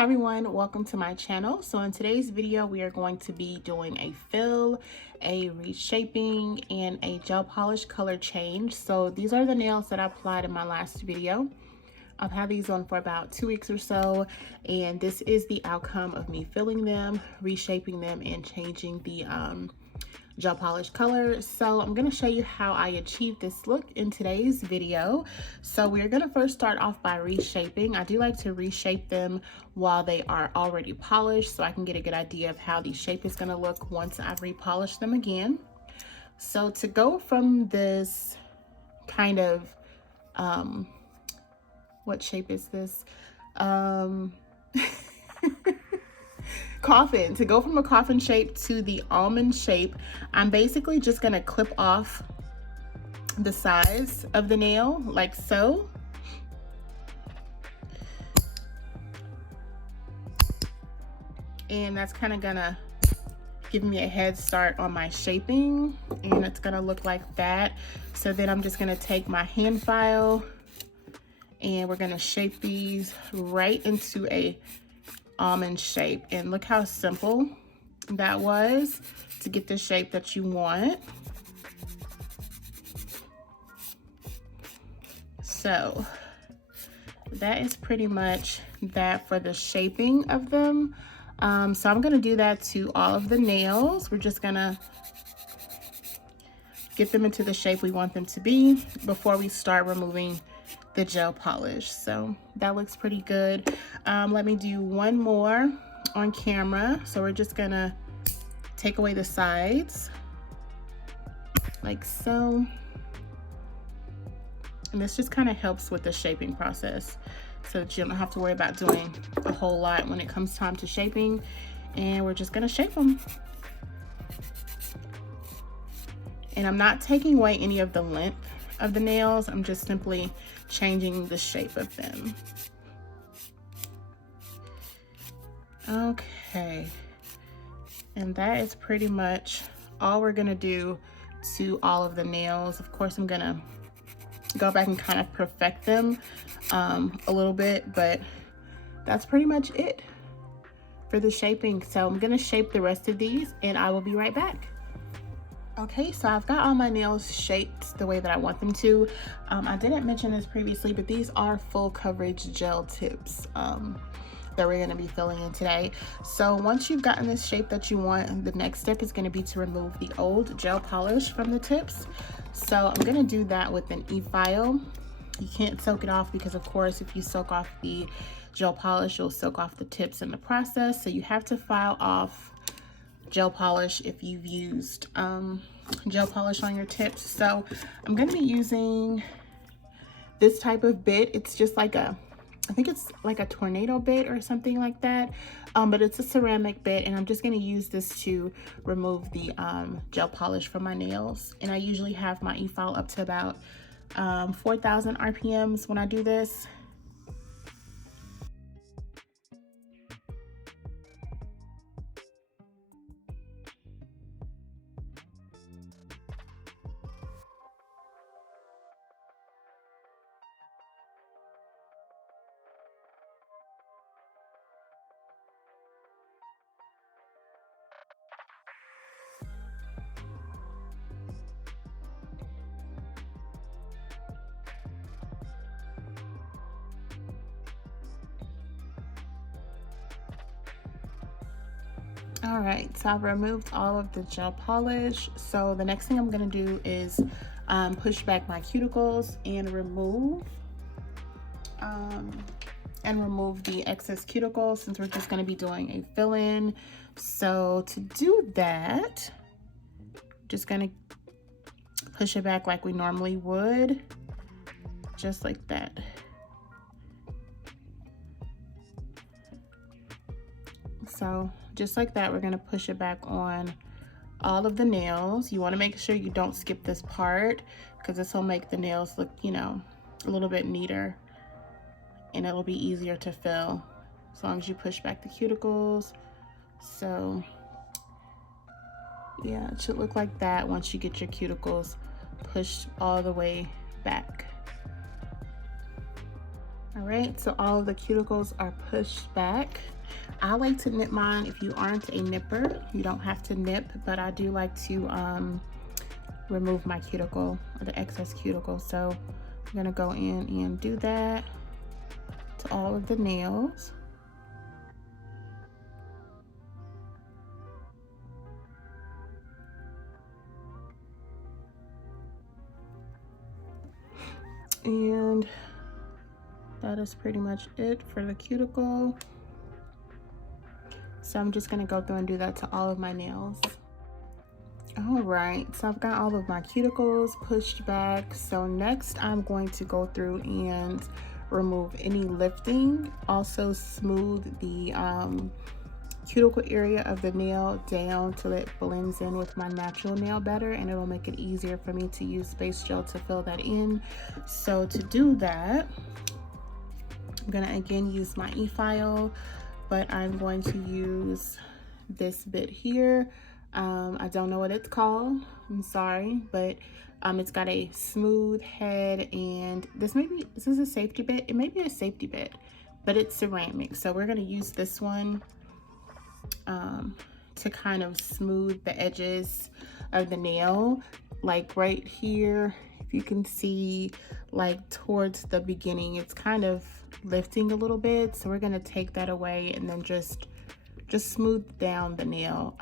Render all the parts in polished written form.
Hi everyone, welcome to my channel. So in today's video, we are going to be doing a fill, a reshaping, and a gel polish color change. So these are the nails that I applied in my last video. I've had these on for about 2 weeks or so, and this is the outcome of me filling them, reshaping them, and changing the gel polish color. So I'm going to show you how I achieved this look in today's video. So we're going to first start off by reshaping. I do like to reshape them while they are already polished so I can get a good idea of how the shape is going to look once I've repolished them again. So to go from this kind of what shape is this? Coffin. To go from a coffin shape to the almond shape, I'm basically just going to clip off the sides of the nail like so. And that's kind of gonna give me a head start on my shaping, and it's gonna look like that. So then I'm just gonna take my hand file and we're gonna shape these right into a almond shape. And look how simple that was to get the shape that you want. So that is pretty much that for the shaping of them. So I'm gonna do that to all of the nails. We're just gonna get them into the shape we want them to be before we start removing the gel polish. So that looks pretty good. Let me do one more on camera. So we're just gonna take away the sides like so. And this just kind of helps with the shaping process so that you don't have to worry about doing a whole lot when it comes time to shaping. And we're just gonna shape them. And I'm not taking away any of the length of the nails. I'm just simply changing the shape of them. Okay. And that is pretty much all we're gonna do to all of the nails. Of course, I'm gonna go back and kind of perfect them a little bit, but that's pretty much it for the shaping. So I'm gonna shape the rest of these and I will be right back. Okay, so I've got all my nails shaped the way that I want them to. I didn't mention this previously, but these are full coverage gel tips that we're gonna be filling in today. So once you've gotten this shape that you want, the next step is gonna be to remove the old gel polish from the tips. So I'm gonna do that with an e-file. You can't soak it off because of course if you soak off the gel polish, you'll soak off the tips in the process. So you have to file off gel polish if you've used gel polish on your tips. So I'm gonna be using this type of bit. It's just like a, I think it's like a tornado bit or something like that, but it's a ceramic bit, and I'm just going to use this to remove the gel polish from my nails. And I usually have my e-file up to about 4,000 RPMs when I do this. All right, so I've removed all of the gel polish. So the next thing I'm gonna do is push back my cuticles and remove the excess cuticles, since we're just gonna be doing a fill-in. So to do that, just gonna push it back like we normally would, just like that. So just like that, we're gonna push it back on all of the nails. You wanna make sure you don't skip this part because this will make the nails look, you know, a little bit neater, and it'll be easier to fill as long as you push back the cuticles. So yeah, it should look like that once you get your cuticles pushed all the way back. All right, so all of the cuticles are pushed back. I like to nip mine. If you aren't a nipper, you don't have to nip, but I do like to remove my cuticle, or the excess cuticle. So I'm gonna go in and do that to all of the nails. And that is pretty much it for the cuticle. So I'm just gonna go through and do that to all of my nails. All right, so I've got all of my cuticles pushed back. So next I'm going to go through and remove any lifting, also smooth the cuticle area of the nail down till it blends in with my natural nail better, and it'll make it easier for me to use base gel to fill that in. So to do that, I'm gonna again use my e-file, but I'm going to use this bit here. I don't know what it's called, I'm sorry, but it's got a smooth head, and this is a safety bit. It may be a safety bit, but it's ceramic. So we're gonna use this one to kind of smooth the edges of the nail, like right here. If you can see, like towards the beginning, it's kind of lifting a little bit. So we're gonna take that away and then just smooth down the nail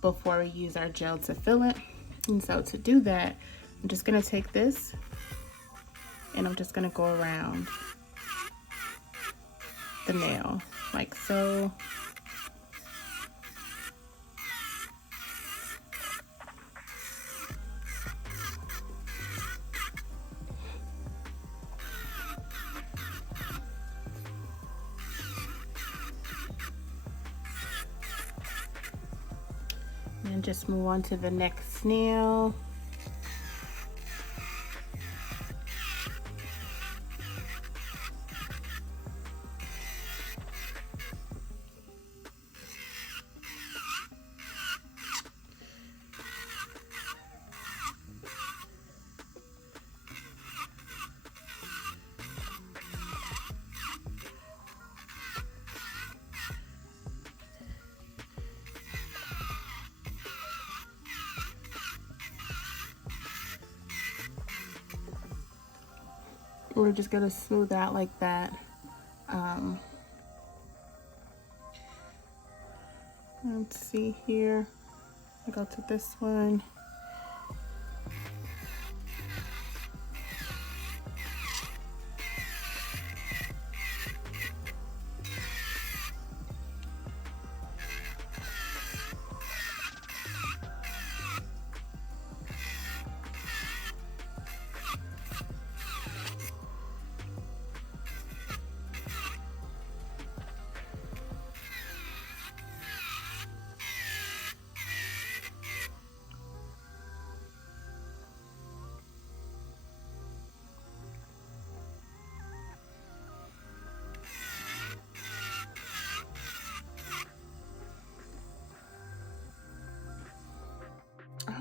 before we use our gel to fill it. And so to do that, I'm just gonna take this and I'm just gonna go around the nail like so. And just move on to the next nail. We're just gonna smooth out like that. Let's see here. I go to this one.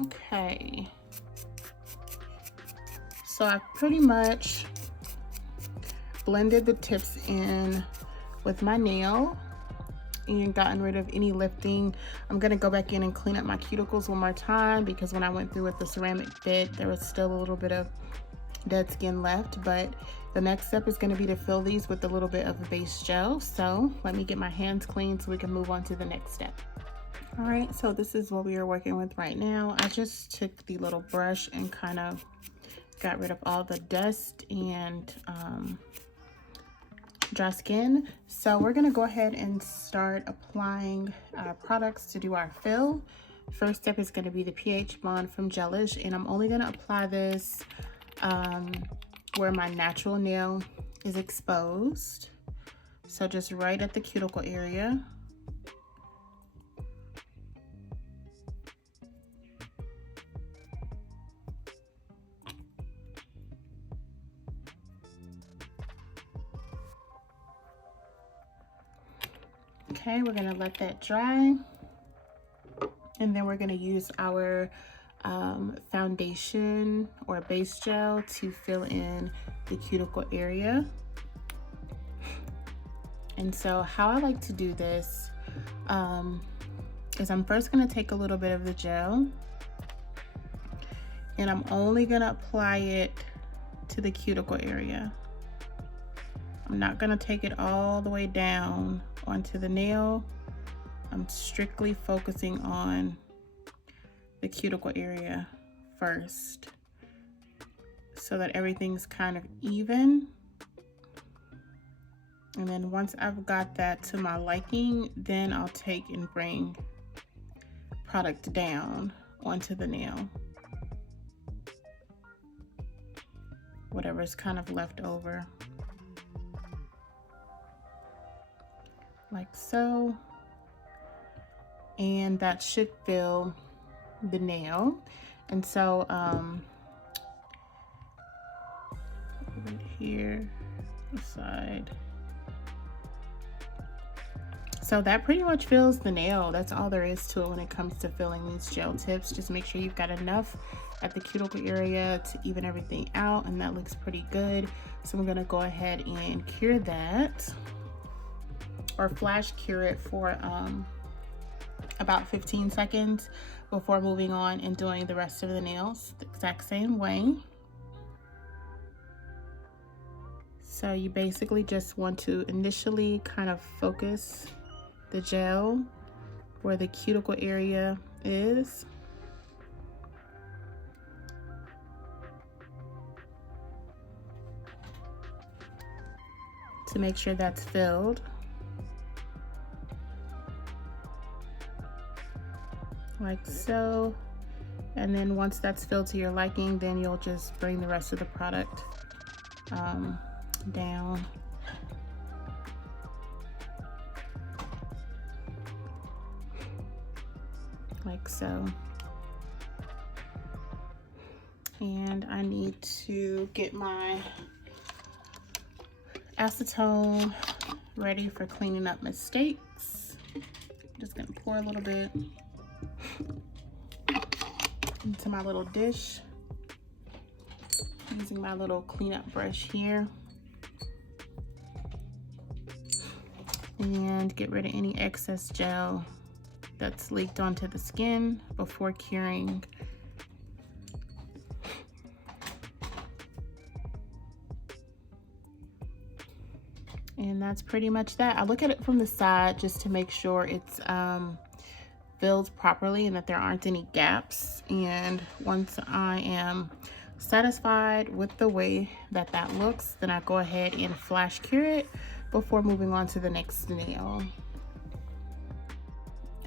Okay, so I've pretty much blended the tips in with my nail and gotten rid of any lifting. I'm gonna go back in and clean up my cuticles one more time, because when I went through with the ceramic bit, there was still a little bit of dead skin left. But the next step is gonna be to fill these with a little bit of base gel. So let me get my hands clean so we can move on to the next step. All right, so this is what we are working with right now. I just took the little brush and kind of got rid of all the dust and dry skin. So we're gonna go ahead and start applying our products to do our fill. First step is gonna be the pH bond from Gelish, and I'm only gonna apply this where my natural nail is exposed. So just right at the cuticle area. Okay, we're gonna let that dry, and then we're gonna use our foundation or base gel to fill in the cuticle area. And so how I like to do this is I'm first gonna take a little bit of the gel and I'm only gonna apply it to the cuticle area. I'm not gonna take it all the way down onto the nail. I'm strictly focusing on the cuticle area first so that everything's kind of even. And then once I've got that to my liking, then I'll take and bring product down onto the nail. Whatever's kind of left over. Like so. And that should fill the nail. And so right here, the side. So that pretty much fills the nail. That's all there is to it when it comes to filling these gel tips. Just make sure you've got enough at the cuticle area to even everything out, and that looks pretty good. So I'm gonna go ahead and cure that, or flash cure it for about 15 seconds before moving on and doing the rest of the nails the exact same way. So you basically just want to initially kind of focus the gel where the cuticle area is. To make sure that's filled. Like so. And then once that's filled to your liking, then you'll just bring the rest of the product down. Like so. And I need to get my acetone ready for cleaning up mistakes. Just gonna pour a little bit into my little dish using my little cleanup brush here, and get rid of any excess gel that's leaked onto the skin before curing. And that's pretty much that. I look at it from the side just to make sure it's filled properly and that there aren't any gaps. And once I am satisfied with the way that that looks, then I go ahead and flash cure it before moving on to the next nail.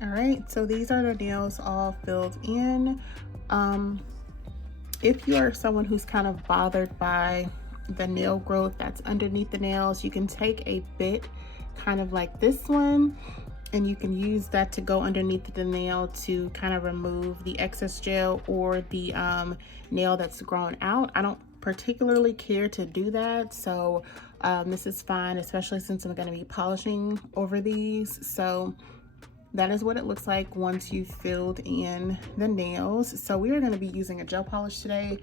All right, so these are the nails all filled in. If you are someone who's kind of bothered by the nail growth that's underneath the nails, you can take a bit kind of like this one, and you can use that to go underneath the nail to kind of remove the excess gel or the nail that's grown out. I don't particularly care to do that, so this is fine, especially since I'm going to be polishing over these. So that is what it looks like once you've filled in the nails. So we are going to be using a gel polish today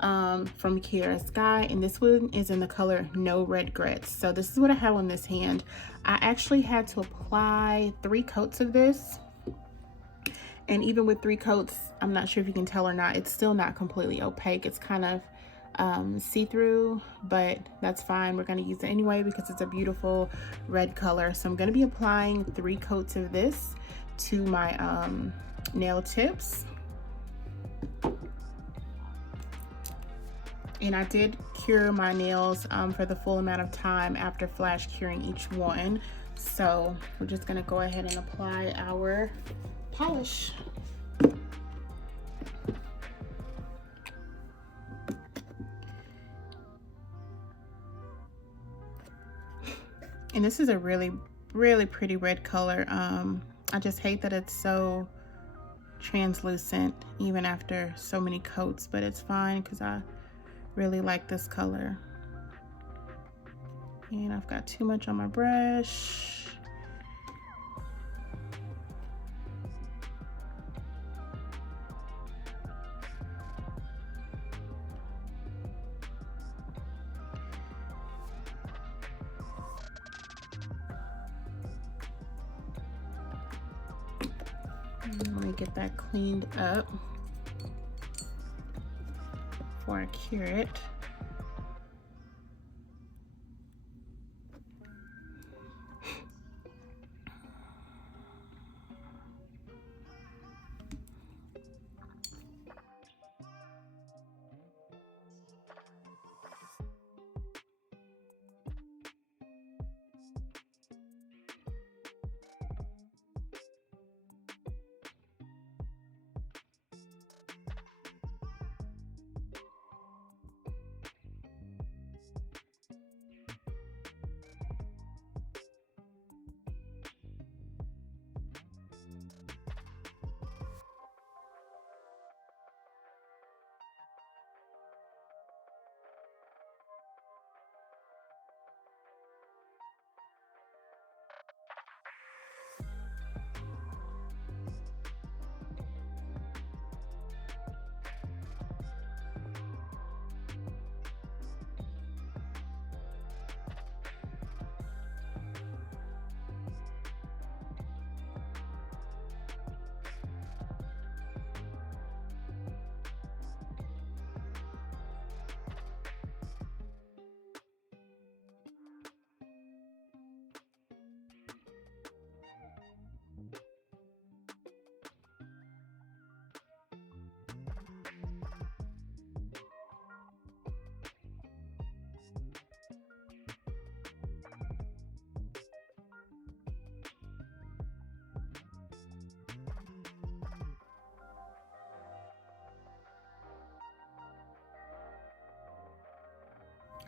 from Kiara Sky, and this one is in the color No Redgrets. So this is what I have on this hand. I actually had to apply 3 coats of this, and even with 3 coats, I'm not sure if you can tell or not, it's still not completely opaque. It's kind of see-through, but that's fine. We're going to use it anyway because it's a beautiful red color. So I'm going to be applying 3 coats of this to my nail tips. And I did cure my nails for the full amount of time after flash curing each one. So we're just going to go ahead and apply our polish. And this is a really, really pretty red color. I just hate that it's so translucent even after so many coats, but it's fine because I really like this color. And I've got too much on my brush. Let me get that cleaned up before I cure it.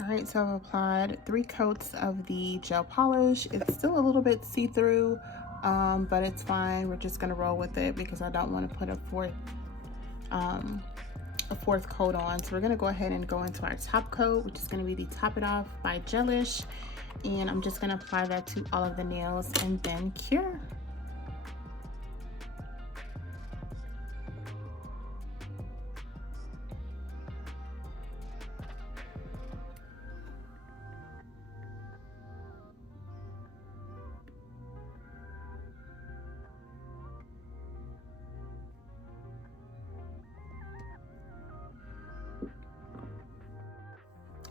All right, so I've applied 3 coats of the gel polish. It's still a little bit see-through, but it's fine. We're just gonna roll with it because I don't want to put a fourth coat on. So we're gonna go ahead and go into our top coat, which is gonna be the Top It Off by Gelish. And I'm just gonna apply that to all of the nails and then cure.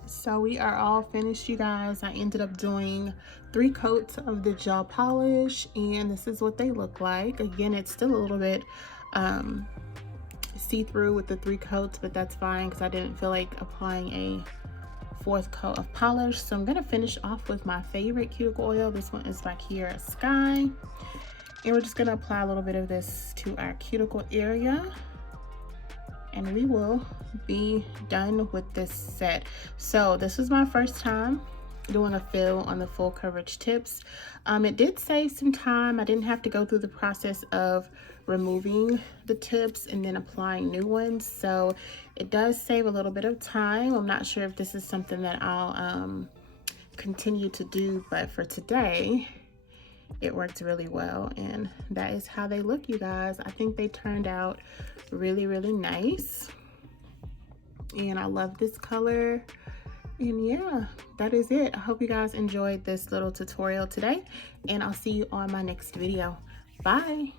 So we are all finished, you guys. I ended up doing 3 coats of the gel polish, and this is what they look like. Again, it's still a little bit see-through with the 3 coats, but that's fine because I didn't feel like applying a 4th coat of polish. So I'm gonna finish off with my favorite cuticle oil. This one is by Kiara Sky, and we're just gonna apply a little bit of this to our cuticle area, and we will be done with this set. So this was my first time doing a fill on the full coverage tips. It did save some time. I didn't have to go through the process of removing the tips and then applying new ones, so it does save a little bit of time. I'm not sure if this is something that I'll continue to do, but for today it worked really well, and that is how they look, you guys. I think they turned out really, really nice, and I love this color. And yeah, that is it. I hope you guys enjoyed this little tutorial today, and I'll see you on my next video. Bye.